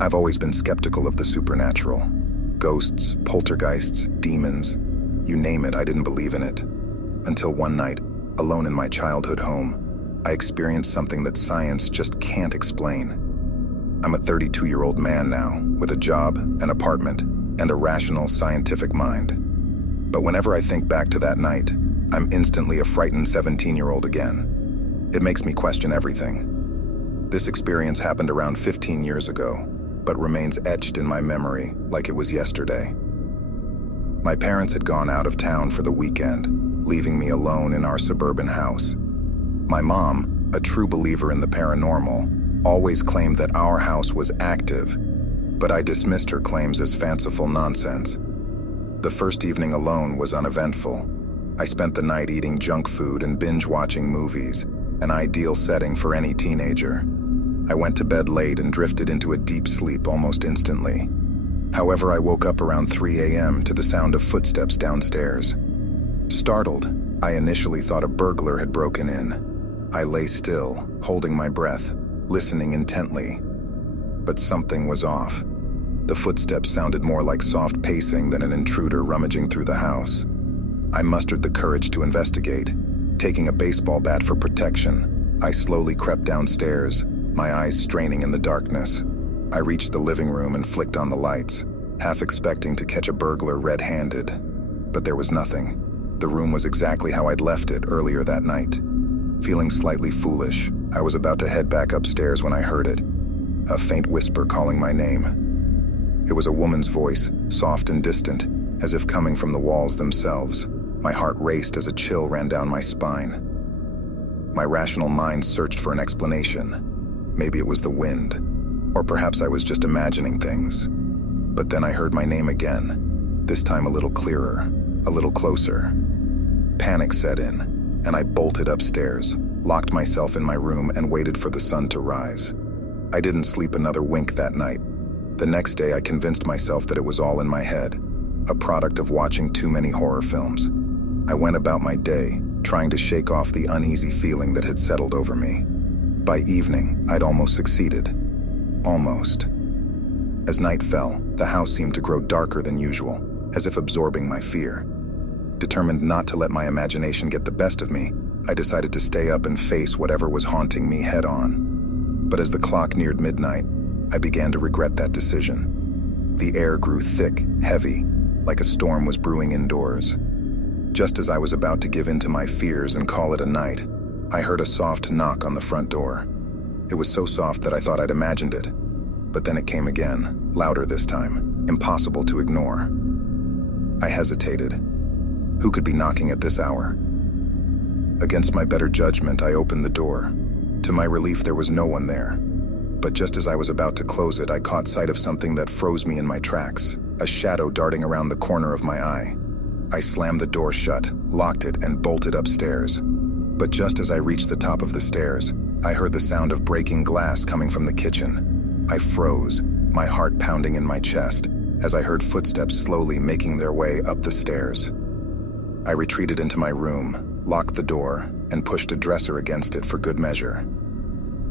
I've always been skeptical of the supernatural. Ghosts, poltergeists, demons, you name it, I didn't believe in it. Until one night, alone in my childhood home, I experienced something that science just can't explain. I'm a 32-year-old man now, with a job, an apartment, and a rational, scientific mind. But whenever I think back to that night, I'm instantly a frightened 17-year-old again. It makes me question everything. This experience happened around 15 years ago, but remains etched in my memory like it was yesterday. My parents had gone out of town for the weekend, leaving me alone in our suburban house. My mom, a true believer in the paranormal, always claimed that our house was active, but I dismissed her claims as fanciful nonsense. The first evening alone was uneventful. I spent the night eating junk food and binge-watching movies, an ideal setting for any teenager. I went to bed late and drifted into a deep sleep almost instantly. However, I woke up around 3 a.m. to the sound of footsteps downstairs. Startled, I initially thought a burglar had broken in. I lay still, holding my breath, listening intently. But something was off. The footsteps sounded more like soft pacing than an intruder rummaging through the house. I mustered the courage to investigate. Taking a baseball bat for protection, I slowly crept downstairs, my eyes straining in the darkness. I reached the living room and flicked on the lights, half expecting to catch a burglar red-handed. But there was nothing. The room was exactly how I'd left it earlier that night. Feeling slightly foolish, I was about to head back upstairs when I heard it. A faint whisper calling my name. It was a woman's voice, soft and distant, as if coming from the walls themselves. My heart raced as a chill ran down my spine. My rational mind searched for an explanation. Maybe it was the wind, or perhaps I was just imagining things. But then I heard my name again, this time a little clearer, a little closer. Panic set in, and I bolted upstairs, locked myself in my room, and waited for the sun to rise. I didn't sleep another wink that night. The next day I convinced myself that it was all in my head, a product of watching too many horror films. I went about my day, trying to shake off the uneasy feeling that had settled over me. By evening, I'd almost succeeded. Almost. As night fell, the house seemed to grow darker than usual, as if absorbing my fear. Determined not to let my imagination get the best of me, I decided to stay up and face whatever was haunting me head-on. But as the clock neared midnight, I began to regret that decision. The air grew thick, heavy, like a storm was brewing indoors. Just as I was about to give in to my fears and call it a night, I heard a soft knock on the front door. It was so soft that I thought I'd imagined it. But then it came again, louder this time, impossible to ignore. I hesitated. Who could be knocking at this hour? Against my better judgment, I opened the door. To my relief, there was no one there. But just as I was about to close it, I caught sight of something that froze me in my tracks, a shadow darting around the corner of my eye. I slammed the door shut, locked it, and bolted upstairs. But just as I reached the top of the stairs, I heard the sound of breaking glass coming from the kitchen. I froze, my heart pounding in my chest, as I heard footsteps slowly making their way up the stairs. I retreated into my room, locked the door, and pushed a dresser against it for good measure.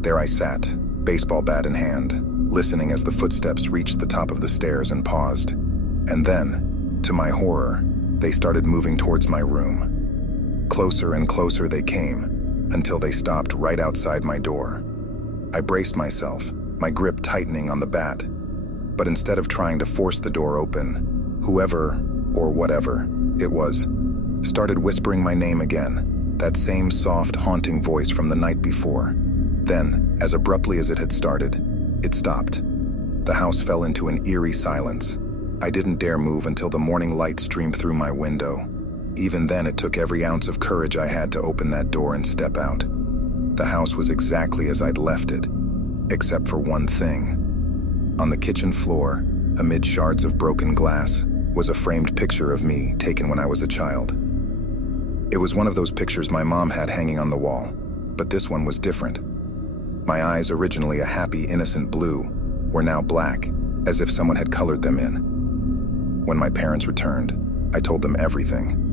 There I sat, baseball bat in hand, listening as the footsteps reached the top of the stairs and paused. And then, to my horror, they started moving towards my room. Closer and closer they came, until they stopped right outside my door. I braced myself, my grip tightening on the bat. But instead of trying to force the door open, whoever, or whatever it was, started whispering my name again, that same soft, haunting voice from the night before. Then, as abruptly as it had started, it stopped. The house fell into an eerie silence. I didn't dare move until the morning light streamed through my window. Even then, it took every ounce of courage I had to open that door and step out. The house was exactly as I'd left it, except for one thing. On the kitchen floor, amid shards of broken glass, was a framed picture of me taken when I was a child. It was one of those pictures my mom had hanging on the wall, but this one was different. My eyes, originally a happy, innocent blue, were now black, as if someone had colored them in. When my parents returned, I told them everything.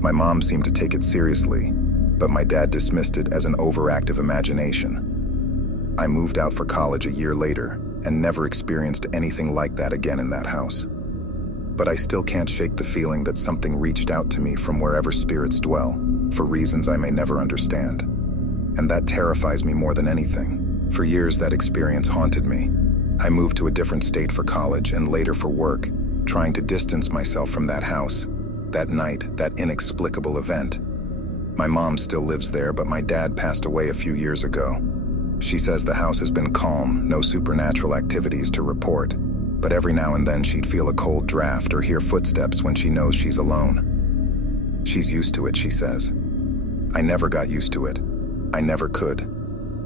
My mom seemed to take it seriously, but my dad dismissed it as an overactive imagination. I moved out for college a year later, and never experienced anything like that again in that house. But I still can't shake the feeling that something reached out to me from wherever spirits dwell, for reasons I may never understand. And that terrifies me more than anything. For years, that experience haunted me. I moved to a different state for college and later for work, trying to distance myself from that house, that night, that inexplicable event. My mom still lives there, but my dad passed away a few years ago. She says the house has been calm, no supernatural activities to report, but every now and then she'd feel a cold draft or hear footsteps when she knows she's alone. She's used to it, she says. I never got used to it. I never could.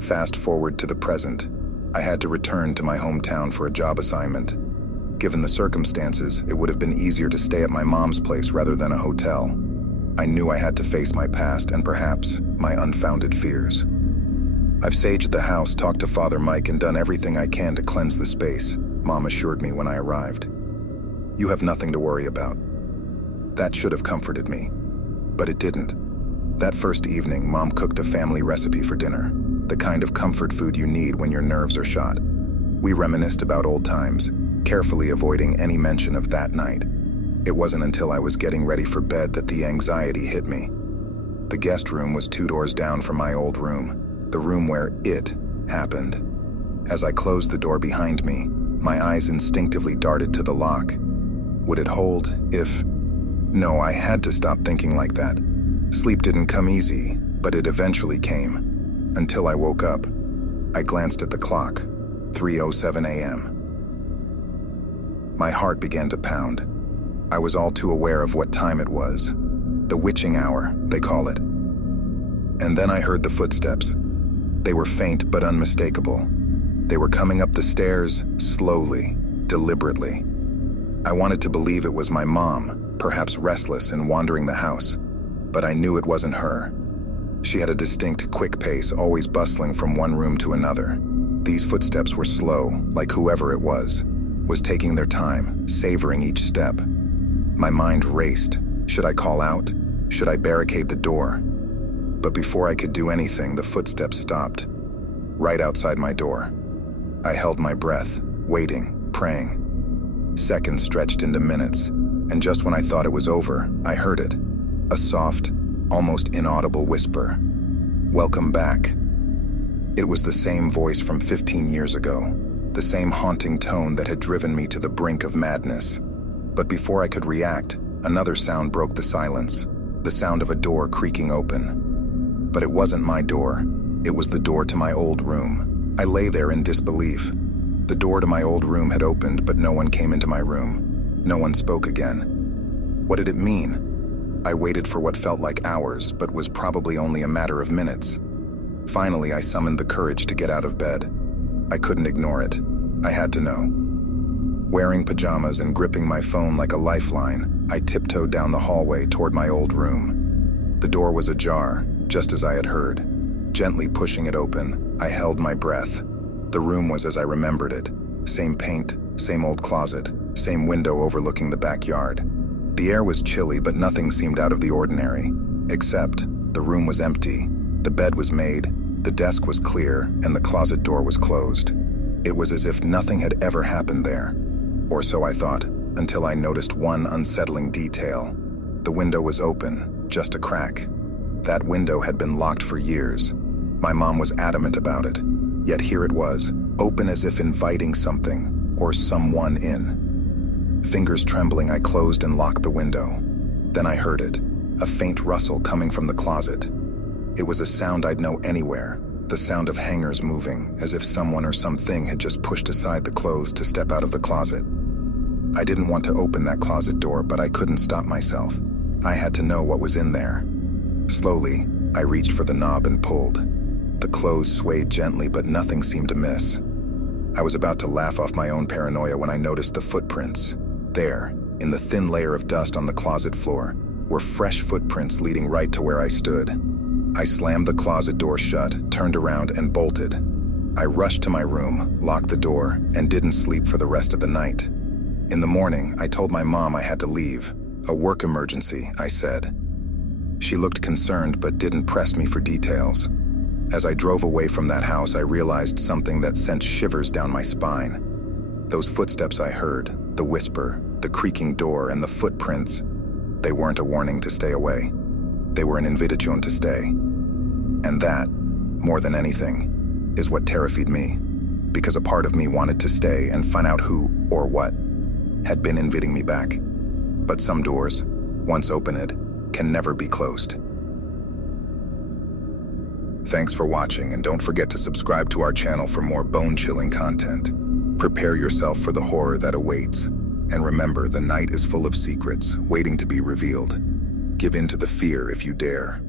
Fast forward to the present. I had to return to my hometown for a job assignment. Given the circumstances, it would have been easier to stay at my mom's place rather than a hotel. I knew I had to face my past and perhaps my unfounded fears. I've saged the house, talked to Father Mike, and done everything I can to cleanse the space, Mom assured me when I arrived. You have nothing to worry about. That should have comforted me, but it didn't. That first evening, Mom cooked a family recipe for dinner, the kind of comfort food you need when your nerves are shot. We reminisced about old times, carefully avoiding any mention of that night. It wasn't until I was getting ready for bed that the anxiety hit me. The guest room was 2 doors down from my old room, the room where it happened. As I closed the door behind me, my eyes instinctively darted to the lock. Would it hold if... No, I had to stop thinking like that. Sleep didn't come easy, but it eventually came. Until I woke up. I glanced at the clock, 3:07 a.m. My heart began to pound. I was all too aware of what time it was. The witching hour, they call it. And then I heard the footsteps. They were faint but unmistakable. They were coming up the stairs, slowly, deliberately. I wanted to believe it was my mom, perhaps restless and wandering the house. But I knew it wasn't her. She had a distinct, quick pace, always bustling from one room to another. These footsteps were slow, like whoever it was taking their time, savoring each step. My mind raced. Should I call out? Should I barricade the door? But before I could do anything, the footsteps stopped, right outside my door. I held my breath, waiting, praying. Seconds stretched into minutes, and just when I thought it was over, I heard it. A soft, almost inaudible whisper. "Welcome back." It was the same voice from 15 years ago, the same haunting tone that had driven me to the brink of madness. But before I could react, another sound broke the silence, the sound of a door creaking open. But it wasn't my door. It was the door to my old room. I lay there in disbelief. The door to my old room had opened, but no one came into my room. No one spoke again. What did it mean? I waited for what felt like hours, but was probably only a matter of minutes. Finally, I summoned the courage to get out of bed. I couldn't ignore it. I had to know. Wearing pajamas and gripping my phone like a lifeline, I tiptoed down the hallway toward my old room. The door was ajar, just as I had heard. Gently pushing it open, I held my breath. The room was as I remembered it. Same paint, same old closet, same window overlooking the backyard. The air was chilly, but nothing seemed out of the ordinary. Except, the room was empty. The bed was made, the desk was clear, and the closet door was closed. It was as if nothing had ever happened there. Or so I thought, until I noticed one unsettling detail. The window was open, just a crack. That window had been locked for years. My mom was adamant about it. Yet here it was, open as if inviting something, or someone in. Fingers trembling, I closed and locked the window. Then I heard it, a faint rustle coming from the closet. It was a sound I'd know anywhere, the sound of hangers moving, as if someone or something had just pushed aside the clothes to step out of the closet. I didn't want to open that closet door, but I couldn't stop myself. I had to know what was in there. Slowly, I reached for the knob and pulled. The clothes swayed gently, but nothing seemed amiss. I was about to laugh off my own paranoia when I noticed the footprints. There, in the thin layer of dust on the closet floor, were fresh footprints leading right to where I stood. I slammed the closet door shut, turned around, and bolted. I rushed to my room, locked the door, and didn't sleep for the rest of the night. In the morning, I told my mom I had to leave. A work emergency, I said. She looked concerned but didn't press me for details. As I drove away from that house, I realized something that sent shivers down my spine. Those footsteps I heard, the whisper, the creaking door, and the footprints, they weren't a warning to stay away. They were an invitation to stay. And that, more than anything, is what terrified me, because a part of me wanted to stay and find out who, or what, had been inviting me back. But some doors, once opened, can never be closed. Thanks for watching, and don't forget to subscribe to our channel for more bone-chilling content. Prepare yourself for the horror that awaits. And remember, the night is full of secrets, waiting to be revealed. Give in to the fear if you dare.